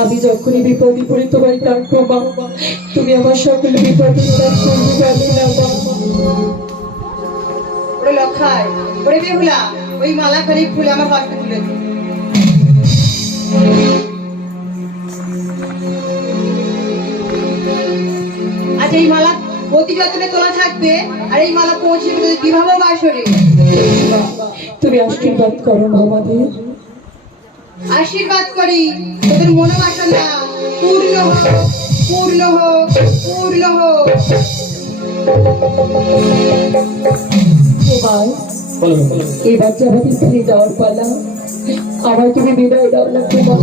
আমি যখনই বিপদে পড়ি তোমায় ডাকবো বাবা, তুমি আমার সকল বিপদে করবে না বাবা। ওরে লক্ষায়, ওরে বেহুলা, ওই মালা খানি খুলে আমার হাতে তুলে দিই। আজ এই মালা অতি যত্নে তোলা থাকবে, আর এই মালা পৌঁছে দেবে বিবাহ বাসরে। তুমি আশীর্বাদ করো আমাদের। আশীর্বাদ করি তোদের মনোবাসনা পূর্ণ হোক, পূর্ণ হোক, পূর্ণ হোক। এবার যে আমাদের ফিরে যাওয়ার পালা, আবার তুমি বিদায় দাও না তোমার।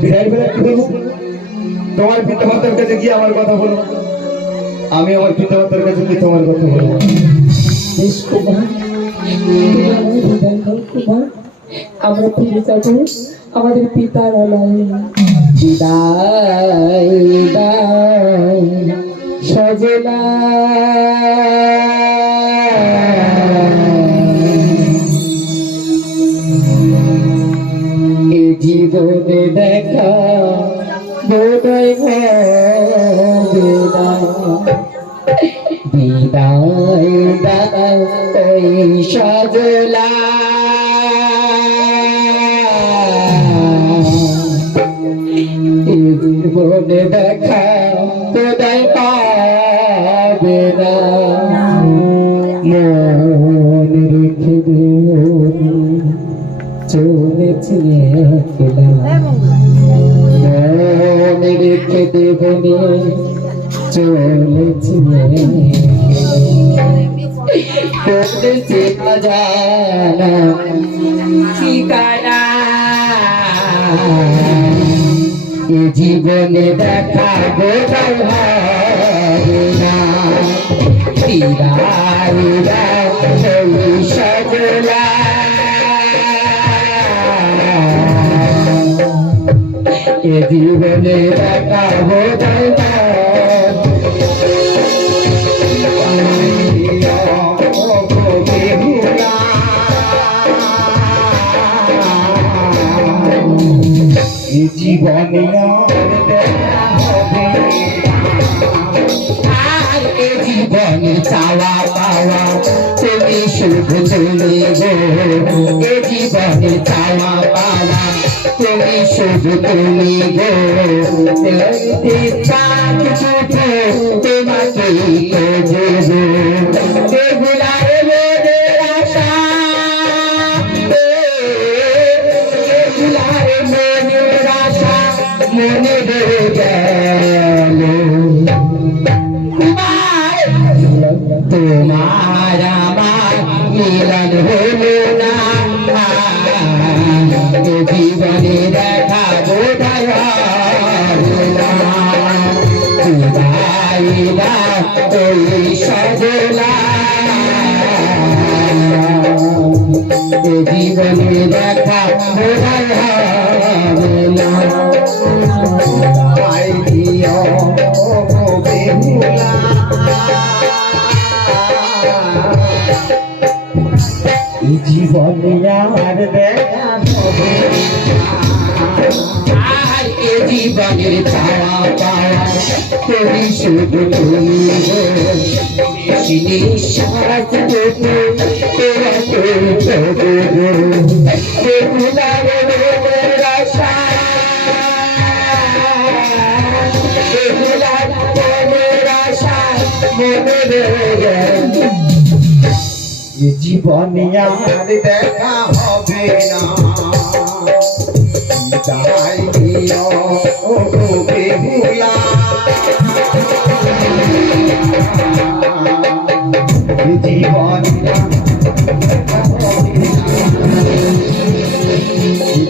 বিদায় বেলা কি বলবো? তোমার পিতামাতার কাছে গিয়ে আমার কথা বলো, আমি আমার পিতামাতার কাছে গিয়ে তোমার কথা বলবো। আমরা ফিরে যাব আমাদের পিতার আলয়ে। সজলা এ জীবনে দেখা বোধয় বিদায় দাও ওই সজলা। জীবনে দেখা বোধয় পাবে না, মন রেখে চলেছি একলা, মন রেখে দেবনে চলেছি জানা ঠিকানা। এ জীবনে দেখা বোধহয় হবে না, সজলা এ জীবনে দেখা বোধহয় জীবনে আর এ জীবনে চাওয়া পাওয়া তুমি শুধু তুমি গো, এ জীবনে চাওয়া পাওয়া তুমি শুধু তুমি গো, তোমাকে মনে গেল তোমার আমার মিলন হলো না এ জীবনে দেখা বোধহয় হবে না খুদাইরা ওই সজলা এ জীবনে দেখা বোধহয় হবে না আই দিও ও বেহুলা জীবনে আর দেখা হবে আর এ জীবনের চাওয়া পাওয়া তুমি শুধু তুমি গো বেশি নিঃশ্বাস দেবো তোমার বেহুলার মনের আশা বেহুলার মনের আশা মনের জীবনে আর দেখা হবে না তাই দিও ও বেহুলা জীবনে দেখা হবে না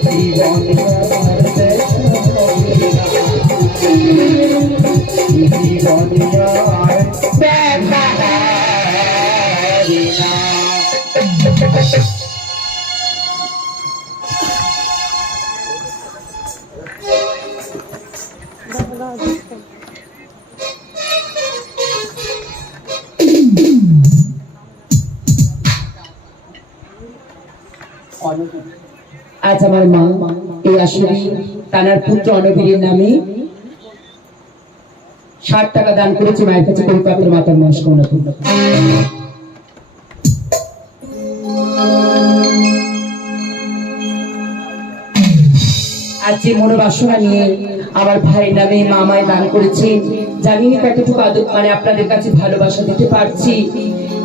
জীবনে আর দেখা হবে না জীবনে আর দেখা হবে না আজ আমার মা এই আসলে তানার পুত্র অনবীরের নামে 60 টাকা দান করেছে মায়ের কাছে করিপাত্র মাতার মনস্কামনা পূর্ণ করতে। আজ যে মনোবাসনা নিয়ে আমার ভাইয়ের নামে মা আমায় দান করেছে জানি না কতটুকু মানে আপনাদের কাছে ভালোবাসা দিতে পারছি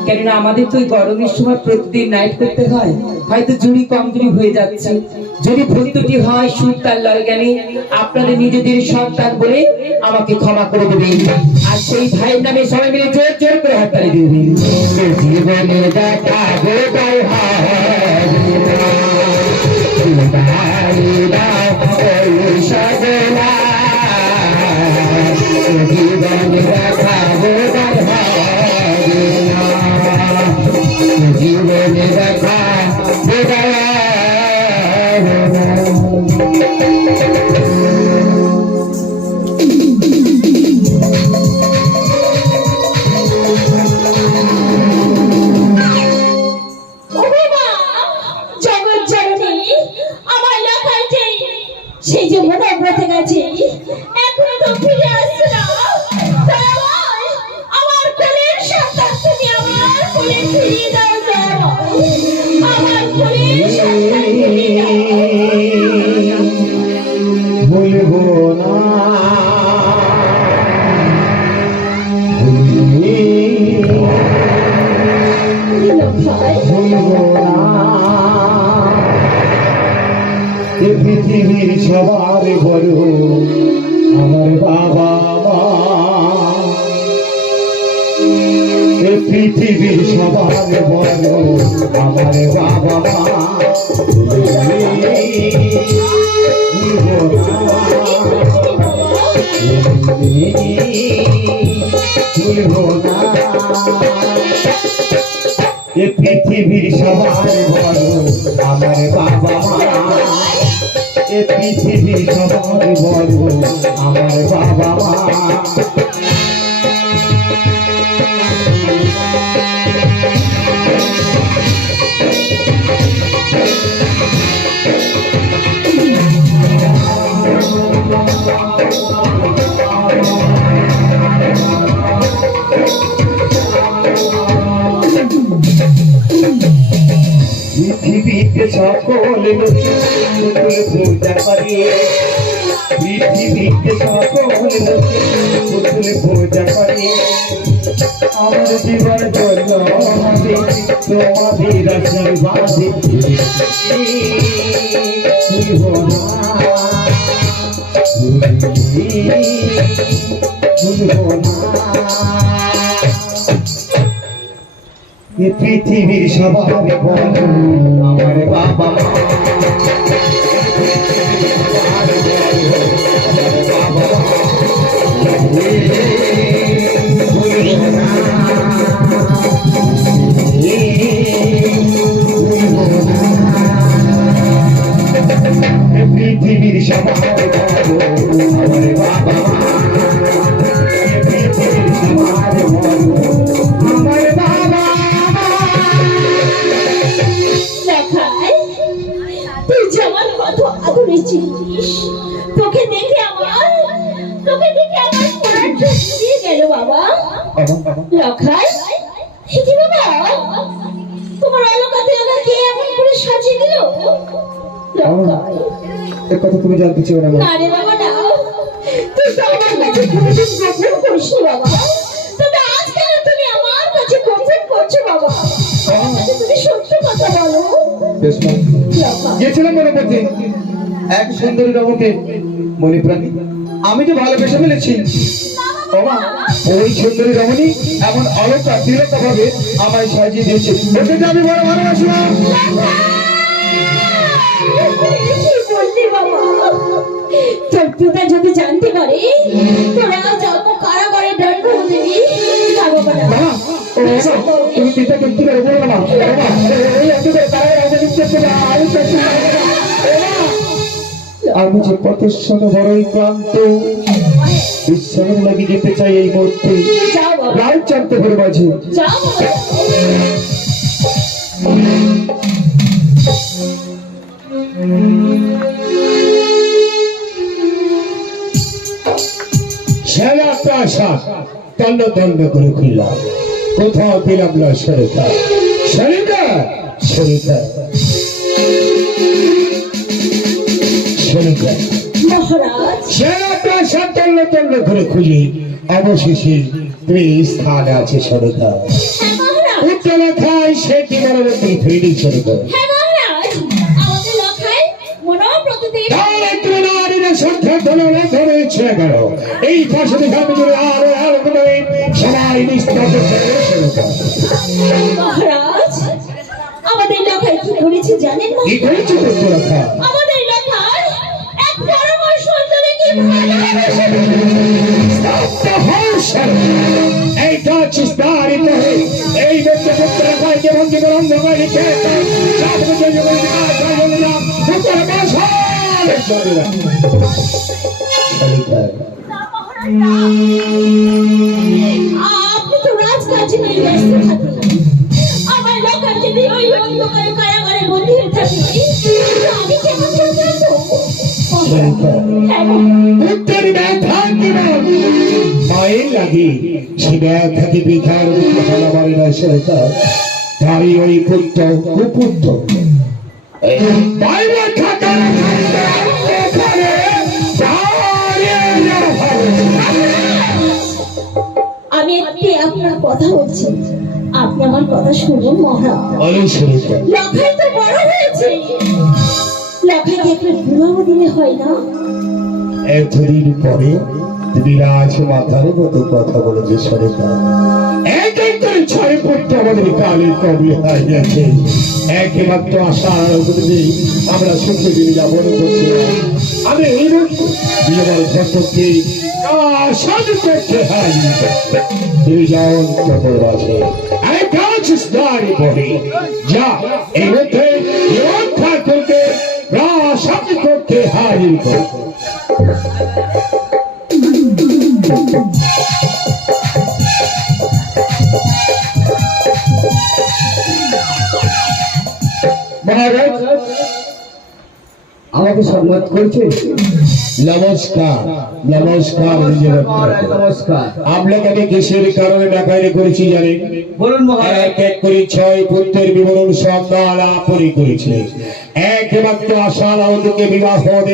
কেননা আমাদের তো ওই গরমের সময় প্রতিদিন নাইট করতে হয় হয়তো জুড়ি কমজুরি হয়ে যাচ্ছে যদি ভুলত্রুটি হয় সুর তার লয় জ্ঞানে আপনাদের নিজেদের সন্তান বলে আমাকে ক্ষমা করে দেবেন আর সেই ভাইয়ের নামে সবাই মিলে জোর জোর করে হাততালি দেবেন জীবনে দেখা বোধহয় সজলা জীবনে দেখা বোধহয় জীবনে দেখা সেই যে মনোব্রতে গেছে এখনো তো ফিরে আসছে না আমার কোলের সন্তান তুমি আমার কোলে ফিরিয়ে দাও আমার কোলের সন্তান ভুলবো না ভুলবো না এ পৃথিবীর সবার বড় আমার বাবা মা এ পৃথিবীর সবার বড় আমার বাবা মা ভুলবো না এ পৃথিবীর সবার বড় আমার বাবা মা এ পৃথিবীর সবার বড় আমার বাবা মা পৃথিবীতে সকল পূজা করে পৃথিবীতে সকল পূজা করে আমার জীবন জন্য তোমাদের আশীর্বাদে ভুলবো না এ পৃথিবীর সবার বন্ধু আমার বাবা মা। পৃথিবীর সবার বন্ধু আমার বাবা মা। পৃথিবীর সবার বন্ধু আমার বাবা মা। দেখায় তুই যে আমার কত আদরে চিনিস, তোকে দেখে আমার প্রাণ জুড়িয়ে গেল বাবা। লখাই কি বাবা, তোমার অলকাতে আমাকে এমন করে সাজিয়ে দিল। লখাই এ কথা তুমি জানতে চাও না? না রে বাবা না, তুই তো আমার কাছে কোনোদিন গোপন করিস নি বাবা, তবে আজ কেন তুমি আমার কাছে গোপন করছো বাবা? আমার কাছে তুমি সত্য কথা বলো। বেশ মা। লখাই গেছিলাম মনে করতে এক সুন্দরী রমকে মণিপ্রাণী আমি তো ভালোবেসে ফেলেছি বাবা। ওই সুন্দরী রমণী এমন অলকা তিলকা ভাবে আমায় সাজিয়ে দিয়েছে, ওকে যে আমি বড় ভালোবাসলাম। কি বললি বাবা? তোর পিতা যদি জানতে পারে তোরা জন্ম কারাগারে দণ্ড দিবি না বাবা না। বাবা, ও বাবা, তুমি পিতা দেখতে পারো বলো না বাবা। এই এতদিন তারা রাজনীতি করতে না, আমি যে পথের সঙ্গে বড়ই ক্লান্ত, বিশ্রামের লাগি যেতে চাই এই মুহূর্তে। যাও বাবা, রাত চারটে ভোর বাজে। যাও বাবা। সেরাটা আশা তন্ন তন্ন করে খুললাম, কোথাও পেলাম না সরিতা। সরিতা সরিতা সরিতা মহারাজ, সেরাটা আশা তন্ন তন্ন করে খুঁজি, অবশেষে তুই স্থানে আছে সরিতা। হ্যাঁ মহারাজ, উত্তরে খাই সে কি বলবে পৃথিবী সরিতা। হ্যাঁ মহারাজ, আমাদের লখাই মনো প্রতিদিন এই পাশে সবাই মহারাজ, আমাদের লখাই কি করেছে জানেন না? কি করেছে রাখা? আমাদের লখাই এক পরম সুন্দরীকে ভালোবেসে এই গাছ এই ব্যক্তি পুত্র রাখাকে ভঙ্গি বরঙ্গ করে আপনি তো রাজকাজ নিয়ে ব্যস্ত থাকেন। আমার লখাই যদি ওই অন্ধকারে কারাগারে বন্দী হয়ে থাকে আমি কেমন করে জানবো? হ্যাঁ উত্তর ব্যথা জীবন মায়ের লাগে সে ব্যথাকে বিধার ভালো বাড়ি না সরকার তারই ওই পুত্র কুপুত্র বাইরে থাকা আমি একটি আপনার কথা বলছি, আপনি আমার কথা শুনুন মহারাজ। লখাই তো বড় হয়েছে, লখাইকে একটা বিবাহ দিলে হয় না? এতদিন পরে বিরাজ মাথার মতো কথা বলেছে সরকার। এক এক করে ছয় পুত্র আমাদের কালের কবলে হয়ে গেছে, একমাত্র আশার অবধি আমরা সুখে দিন যাপন করছিলাম। আমি এই বিয়ের ঘটককে সাজু করতে হয় তুই যাও খবর আছে এই গাছ দাঁড়ি পড়ে যা এই মধ্যে রক্ষা করতে সাজু করতে হাজির কর। মহারাজ আমাকে সম্মান করছে। নমস্কার নমস্কার নমস্কার। আপনাকে আমি কিসের কারণে ডাকাইরে করেছি জানেন? বলুন মহারাজ। এক এক করে ছয় পুত্রের বিবরণ সব আলাপ করেছিলেন, একমাত্র আশা বিবাহ দেব